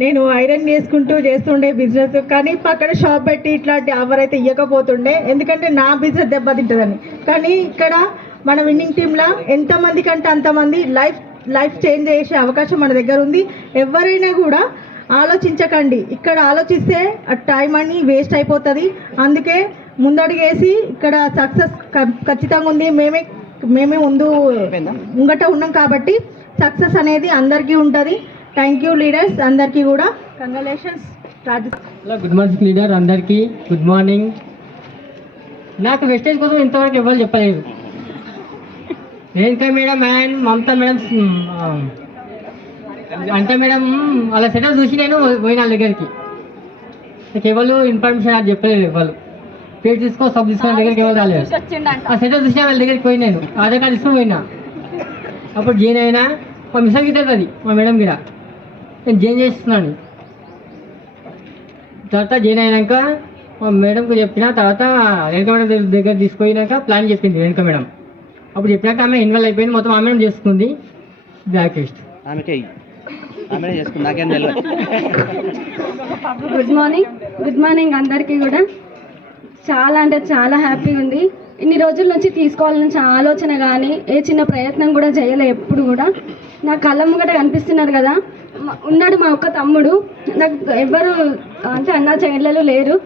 నేను ఐరన్ చేసుకుంటూ చేస్తుండే బిజినెస్, కానీ పక్కన షాప్ పెట్టి ఇట్లాంటి ఆఫర్ అయితే ఇవ్వకపోతుండే, ఎందుకంటే నా బిజినెస్ దెబ్బతింటుందని. కానీ ఇక్కడ మన విన్నింగ్ టీంలో ఎంతమంది కంటే అంతమంది లైఫ్ చేంజ్ చేసే అవకాశం మన దగ్గర ఉంది. ఎవరైనా కూడా ఆలోచించకండి, ఇక్కడ ఆలోచిస్తే టైం అని వేస్ట్ అయిపోతుంది. అందుకే ముందడుగేసి ఇక్కడ సక్సెస్ ఖచ్చితంగా ఉంది. మేమే ముంగట ఉన్నాం కాబట్టి సక్సెస్ అనేది అందరికీ ఉంటుంది. థ్యాంక్ యూ లీడర్స్ అందరికీ కూడా కంగ్రాచులేషన్స్. గుడ్ మార్నింగ్ లీడర్ అందరికీ గుడ్ మార్నింగ్. నాకు వెస్టేజ్ కోసం ఇంతవరకు ఎవరు చెప్పలేదు. Renuka madam and Mamata madam అంటే మేడం వాళ్ళ సెటప్ చూసి నేను పోయిన వాళ్ళ దగ్గరికి. నాకు ఎవరు ఇన్ఫర్మేషన్ అది చెప్పలేదు. ఎవరు పేరు తీసుకో సబ్ తీసుకున్న దగ్గరికి ఎవరు రాలేదు. ఆ సెటప్ చూసిన వాళ్ళ దగ్గరికి పోయి నేను ఆధార్ కార్డు తీసుకుని పోయినా. అప్పుడు జైన్ అయినా మా మిషన్ గిట్ట అది మా మేడం గిడ నేను జైన్ చేస్తున్నాను. తర్వాత జైన్ అయినాక మా మేడంకు చెప్పిన తర్వాత రేణుకా మేడం దగ్గర తీసుకుపోయినాక ప్లాన్ చెప్పింది రేణుకా మేడం. అప్పుడు చెప్పినాక ఆమె ఇన్వాల్వ్ అయిపోయింది, మొత్తం ఆమె చేసుకుంది. బ్లాక్ టెస్ట్ గుడ్ మార్నింగ్ అందరికీ కూడా. చాలా అంటే చాలా హ్యాపీగా ఉంది. ఇన్ని రోజుల నుంచి తీసుకోవాలని ఆలోచన కానీ ఏ చిన్న ప్రయత్నం కూడా చేయలే. ఎప్పుడు కూడా నా కళ్ళ ముంగట కనిపిస్తున్నారు కదా, ఉన్నాడు మా ఒక్క తమ్ముడు. నాకు ఎవరు అంటే అన్న చెల్లెలు లేరు.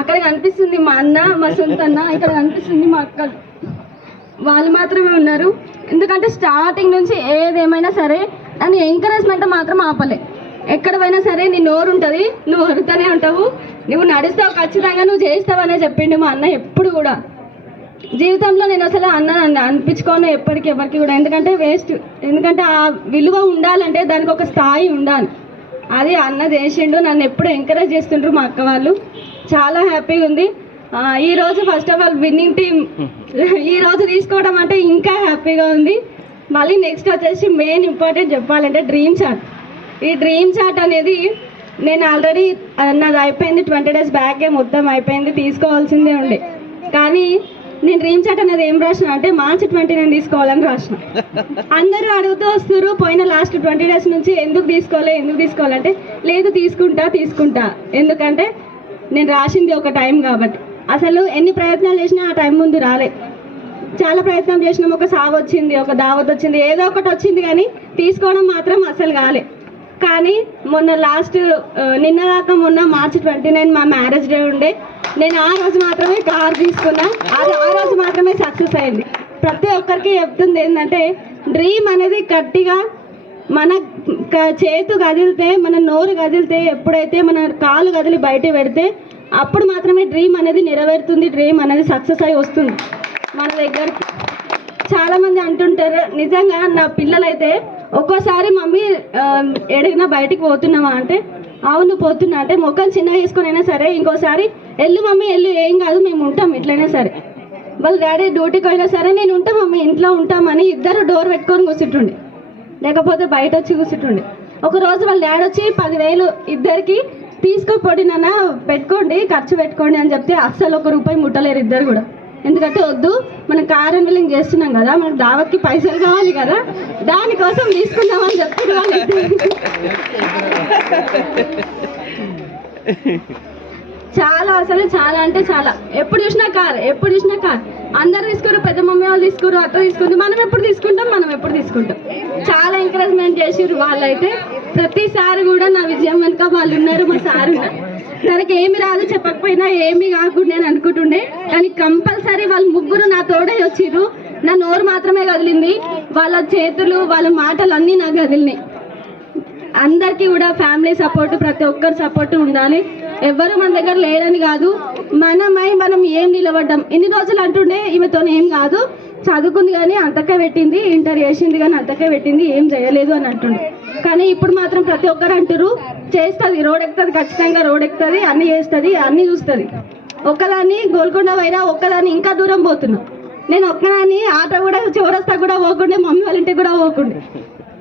అక్కడ కనిపిస్తుంది మా అన్న, మా సొంత అన్న. ఇక్కడ కనిపిస్తుంది మా అక్క. వాళ్ళు మాత్రమే ఉన్నారు. ఎందుకంటే స్టార్టింగ్ నుంచి ఏదేమైనా సరే నన్ను ఎంకరేజ్మెంట్ మాత్రం ఆపలే. ఎక్కడ పోయినా సరే నీ నోరు ఉంటుంది, నువ్వు వరుతూనే ఉంటావు, నువ్వు నడుస్తావు, ఖచ్చితంగా నువ్వు చేస్తావు అనే చెప్పిండు మా అన్న ఎప్పుడు కూడా. జీవితంలో నేను అసలు అన్న అనిపించుకోను ఎప్పటికీ ఎవరికి కూడా, ఎందుకంటే వేస్ట్. ఎందుకంటే ఆ విలువ ఉండాలంటే దానికి ఒక స్థాయి ఉండాలి. అది అన్న చేసిండు. నన్ను ఎప్పుడు ఎంకరేజ్ చేస్తుండ్రు మా అక్క వాళ్ళు. చాలా హ్యాపీగా ఉంది. ఈరోజు first of all winning team ఈరోజు తీసుకోవడం అంటే ఇంకా హ్యాపీగా ఉంది. మళ్ళీ నెక్స్ట్ వచ్చేసి మెయిన్ ఇంపార్టెంట్ చెప్పాలంటే డ్రీమ్ చార్ట్. ఈ డ్రీమ్ చార్ట్ అనేది నేను ఆల్రెడీ నాది అయిపోయింది, 20 days బ్యాకే మొత్తం అయిపోయింది, తీసుకోవాల్సిందే ఉండే. కానీ నేను డ్రీమ్ చార్ట్ అనేది ఏం రాసిన అంటే March 29 తీసుకోవాలని రాసిన. అందరూ అడుగుతూ వస్తారు పోయిన లాస్ట్ 20 days నుంచి ఎందుకు తీసుకోవాలంటే లేదు తీసుకుంటా. ఎందుకంటే నేను రాసింది ఒక టైం కాబట్టి. అసలు ఎన్ని ప్రయత్నాలు చేసినా ఆ టైం ముందు రాలే. చాలా ప్రయత్నం చేసినాం, ఒక సాగు వచ్చింది, ఒక దావత్ వచ్చింది, ఏదో ఒకటి వచ్చింది, కానీ తీసుకోవడం మాత్రం అసలు కాలే. కానీ మొన్న లాస్ట్ నిన్న దాకా మొన్న March 29 మా మ్యారేజ్ డే ఉండే. నేను ఆ రోజు మాత్రమే కార్ తీసుకున్నా. ఆ రోజు మాత్రమే సక్సెస్ అయింది. ప్రతి ఒక్కరికి చెప్తుంది ఏంటంటే డ్రీమ్ అనేది గట్టిగా మన చేతు కదిలితే, మన నోరు కదిలితే, ఎప్పుడైతే మన కాలు కదిలి బయట పెడితే అప్పుడు మాత్రమే డ్రీమ్ అనేది నెరవేరుతుంది, డ్రీమ్ అనేది సక్సెస్ అయి వస్తుంది మన దగ్గరికి. చాలామంది అంటుంటారు, నిజంగా నా పిల్లలైతే ఒక్కోసారి మమ్మీ ఎడిగినా బయటికి పోతున్నావా అంటే అవును పోతున్నా అంటే మొక్కలు చిన్నగా వేసుకొని అయినా సరే ఇంకోసారి ఎల్లు మమ్మీ ఎల్లు, ఏం కాదు మేము ఉంటాం ఎట్లయినా సరే. వాళ్ళ డాడీ డ్యూటీకి అయినా సరే నేను ఉంటాం మమ్మీ ఇంట్లో ఉంటామని ఇద్దరు డోర్ పెట్టుకొని కూర్చుంటుండే, లేకపోతే బయట వచ్చి కూర్చుంటుండే. ఒకరోజు వాళ్ళ డాడీ వచ్చి 10,000 ఇద్దరికి తీసుకోపోడినన్నా పెట్టుకోండి, ఖర్చు పెట్టుకోండి అని చెప్తే అస్సలు ₹1 ముట్టలేరు ఇద్దరు కూడా. ఎందుకంటే వద్దు, మనం కార్ అండ్ బిల్లింగ్ చేస్తున్నాం కదా, మనకు దావత్కి పైసలు కావాలి కదా, దానికోసం తీసుకుందామని చెప్తున్నారు. చాలా అసలు చాలా అంటే చాలా. ఎప్పుడు చూసినా కార్ అందరు తీసుకురు, పెద్ద మమ్మీ వాళ్ళు తీసుకురు, అక్క తీసుకుంటారు, మనం ఎప్పుడు తీసుకుంటాం. చాలా ఎంకరేజ్మెంట్ చేసిర్రు వాళ్ళైతే. ప్రతిసారి కూడా నా విజయం వెనుక వాళ్ళు ఉన్నారు, మా సార్ ఉన్నారు. తనకి ఏమి రాదు చెప్పకపోయినా ఏమి కాకుండా నేను అనుకుంటుండే, కానీ కంపల్సరీ వాళ్ళు ముగ్గురు నా తోడే వచ్చిర్రు. నా నోరు మాత్రమే కదిలింది, వాళ్ళ చేతులు వాళ్ళ మాటలు అన్నీ నాకు కదిలినాయి. అందరికీ కూడా ఫ్యామిలీ సపోర్ట్, ప్రతి ఒక్కరు సపోర్ట్ ఉండాలి. ఎవ్వరు మన దగ్గర లేరని కాదు, మనం ఏం నిలబడ్డాం. ఇన్ని రోజులు అంటుండే ఈమెతో ఏం కాదు, చదువుకుంది కానీ అంతకే పెట్టింది, ఇంటర్ చేసింది కానీ అంతకే పెట్టింది, ఏం చేయలేదు అని అంటుండే. కానీ ఇప్పుడు మాత్రం ప్రతి ఒక్కరు అంటారు చేస్తుంది, రోడ్ ఎక్కుతుంది, ఖచ్చితంగా రోడ్ ఎక్కుతుంది, అన్నీ చేస్తుంది, అన్నీ చూస్తుంది. ఒక్కదాన్ని గోల్కొండ పోయినా, ఒక్కదాన్ని ఇంకా దూరం పోతున్నా. నేను ఒక్కదాన్ని ఆటో కూడా చౌరస్తా కూడా పోకుండే, మమ్మీ వాళ్ళ ఇంటికి కూడా పోకుండే.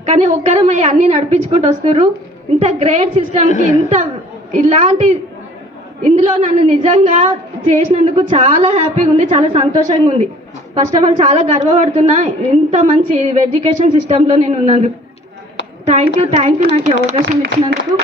కానీ ఒక్కరమై అన్నీ నడిపించుకుంటూ వస్తున్నారు. ఇంత గ్రేట్ సిస్టమ్కి ఇలాంటి ఇందులో నన్ను నిజంగా చేసినందుకు చాలా హ్యాపీగా ఉంది, చాలా సంతోషంగా ఉంది. ఫస్ట్ ఆఫ్ ఆల్ చాలా గర్వపడుతున్నా ఇంత మంచి ఎడ్యుకేషన్ సిస్టంలో నేను ఉన్నందుకు. థ్యాంక్ యూ నాకు ఈ అవకాశం ఇచ్చినందుకు.